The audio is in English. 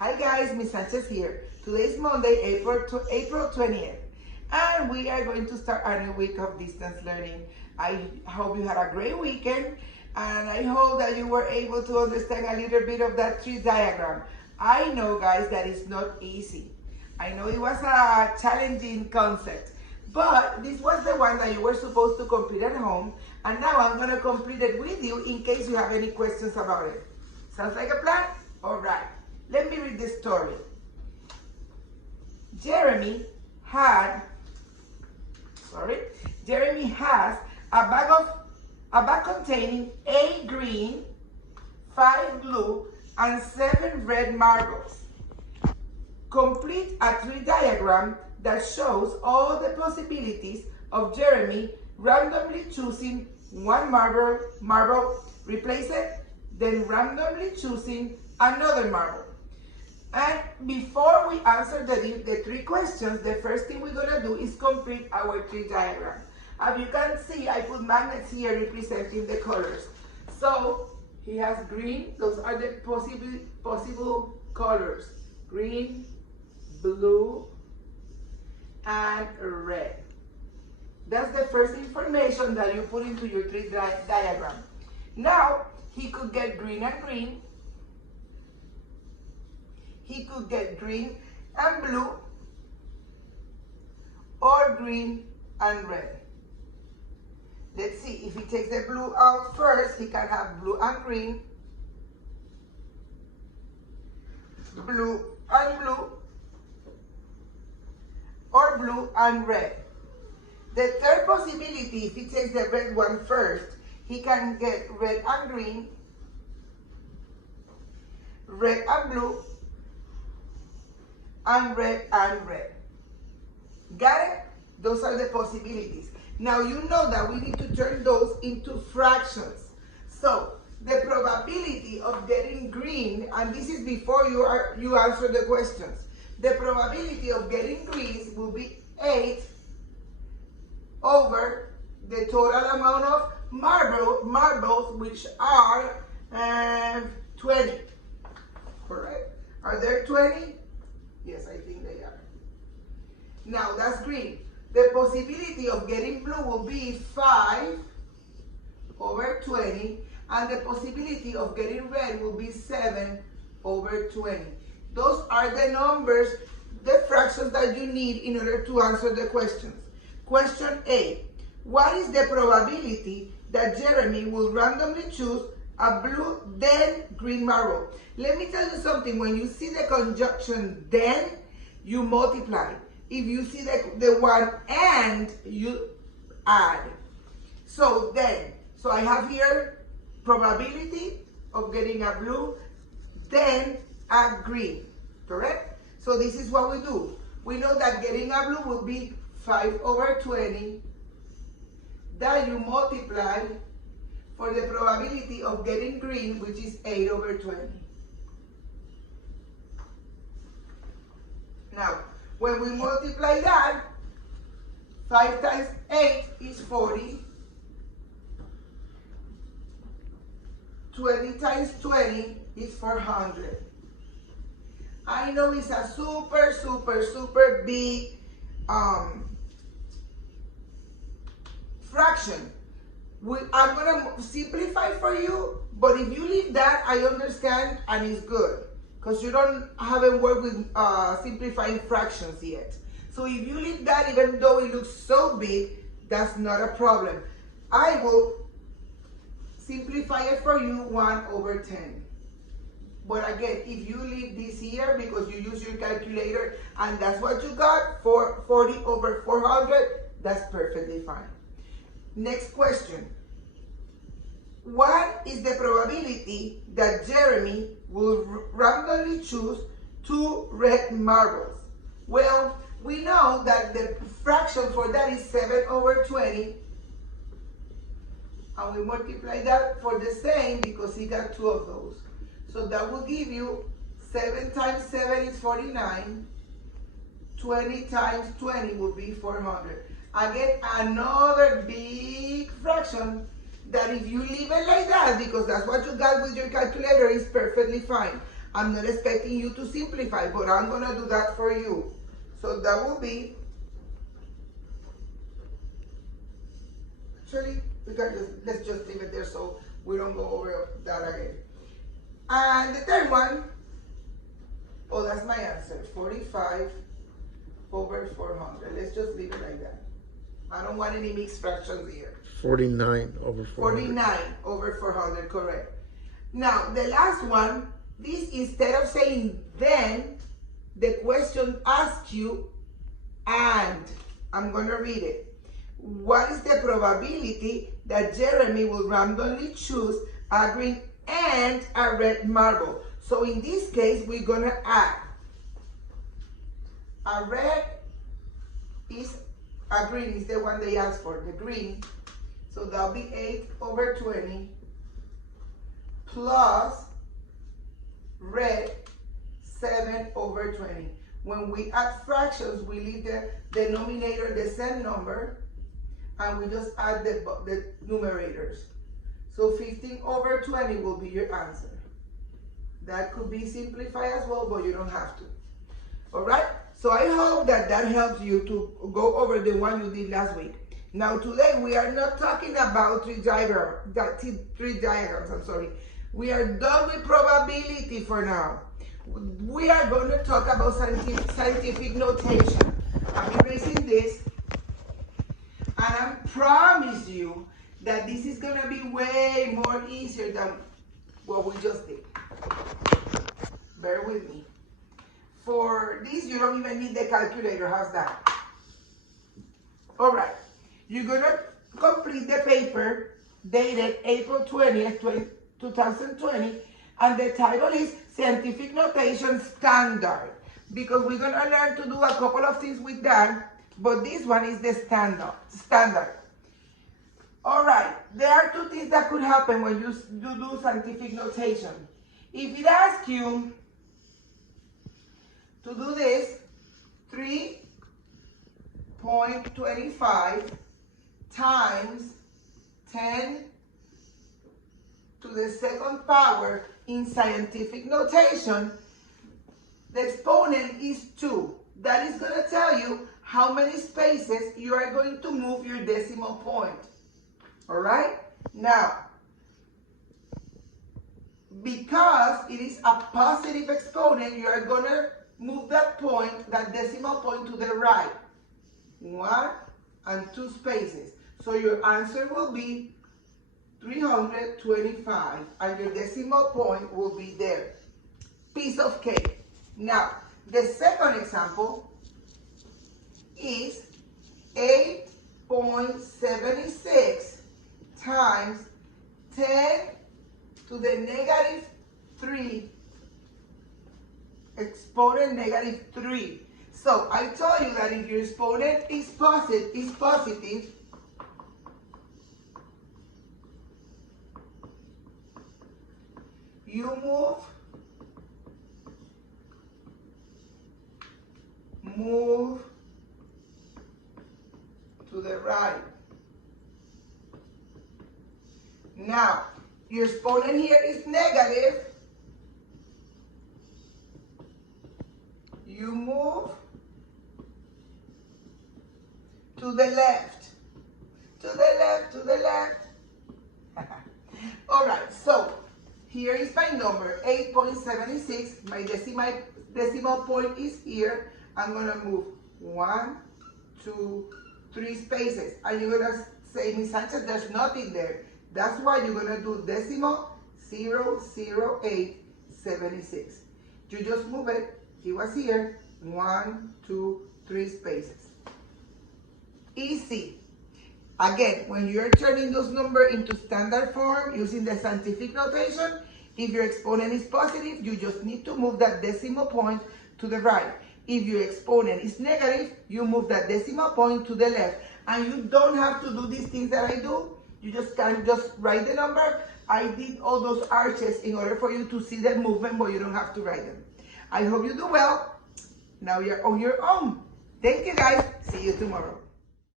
Hi guys, Miss Sanchez here. Today is Monday, April 20th, and we are going to start a new week of distance learning. I hope you had a great weekend, and I hope that you were able to understand a little bit of that tree diagram. I know, guys, that it's not easy. I know it was a challenging concept, but this was the one that you were supposed to complete at home, and now I'm going to complete it with you in case you have any questions about it. Sounds like a plan? All right. Let me read this story. Jeremy has a bag containing 8 green, 5 blue, and 7 red marbles. Complete a tree diagram that shows all the possibilities of Jeremy randomly choosing one marble, replace it, then randomly choosing another marble. And before we answer the 3 questions, the first thing we're going to do is complete our tree diagram. As you can see, I put magnets here representing the colors. So he has green, those are the possible colors. Green, blue, and red. That's the first information that you put into your tree diagram. Now, he could get green and green. He could get green and blue, or green and red. Let's see, if he takes the blue out first, he can have blue and green, blue and blue, or blue and red. The third possibility, if he takes the red one first, he can get red and green, red and blue, and red and red. Got it? Those are the possibilities. Now you know that we need to turn those into fractions. So the probability of getting green, and this is before you answer the questions, the probability of getting green will be 8 over the total amount of marbles, which are 20. Correct? Are there 20? Yes, I think they are. Now that's green. The possibility of getting blue will be 5 over 20, and the possibility of getting red will be 7 over 20. Those are the numbers, the fractions that you need in order to answer the questions. Question A. What is the probability that Jeremy will randomly choose a blue, then green marble? Let me tell you something. When you see the conjunction then, you multiply. If you see the one and, you add. So then, so I have here probability of getting a blue, then a green, correct? So this is what we do. We know that getting a blue will be 5 over 20, that you multiply for the probability of getting green, which is 8 over 20. Now, when we multiply that, 5 times 8 is 40. 20 times 20 is 400. I know it's a super big fraction. I'm going to simplify for you, but if you leave that, I understand, and it's good, because you haven't worked with simplifying fractions yet. So if you leave that, even though it looks so big, that's not a problem. I will simplify it for you, 1 over 10. But again, if you leave this here because you use your calculator and that's what you got, 40 over 400, that's perfectly fine. Next question. What is the probability that Jeremy will randomly choose 2 red marbles? Well, we know that the fraction for that is 7 over 20. And we multiply that for the same because he got 2 of those. So that will give you 7 times 7 is 49. 20 times 20 will be 400. Again, another big fraction that if you leave it like that, because that's what you got with your calculator, is perfectly fine. I'm not expecting you to simplify, but I'm gonna do that for you. So that will be, actually, let's just leave it there so we don't go over that again. And the third one, oh, that's my answer, 45 over 400. Let's just leave it like that. I don't want any mixed fractions here. 49 over 400. 49 over 400, correct. Now, the last one, this, instead of saying then, the question asks you and. I'm going to read it. What is the probability that Jeremy will randomly choose a green and a red marble? So in this case, we're going to add. A red is, a green is the one they asked for, the green. So that'll be 8 over 20 plus red 7 over 20. When we add fractions, we leave the denominator the same number and we just add the numerators. So 15 over 20 will be your answer. That could be simplified as well, but you don't have to. All right? So I hope that helps you to go over the one you did last week. Now today we are not talking about three diagrams, I'm sorry. We are done with probability for now. We are going to talk about scientific notation. I'm erasing this, and I promise you that this is going to be way more easier than what we just did. Bear with me. For this, you don't even need the calculator. How's that? All right. You're going to complete the paper dated April 20th, 2020, and the title is Scientific Notation Standard, because we're going to learn to do a couple of things with that, but this one is the standard. All right, there are two things that could happen when you do scientific notation. If it asks you to do this, 3.25 times 10 to the second power in scientific notation, the exponent is 2. That is going to tell you how many spaces you are going to move your decimal point. All right? Now, because it is a positive exponent, you are going to move that decimal point to the right. 1 and 2 spaces. So your answer will be 325, and your decimal point will be there. Piece of cake. Now, the second example is 8.76 times 10 to the negative 3, exponent negative 3. So I told you that if your exponent is positive, you move to the right. Now, your exponent here is negative. You move to the left. To the left, to the left. All right, so here is my number, 8.76. My decimal point is here. I'm going to move 1, 2, 3 spaces. And you're going to say, Ms. Sanchez, there's nothing there. That's why you're going to do decimal 00876. You just move it. He was here. 1, 2, 3 spaces. Easy. Again, when you're turning those numbers into standard form using the scientific notation, if your exponent is positive, you just need to move that decimal point to the right. If your exponent is negative, you move that decimal point to the left. And you don't have to do these things that I do. You just can just write the number. I did all those arches in order for you to see the movement, but you don't have to write them. I hope you do well. Now you're on your own. Thank you, guys. See you tomorrow.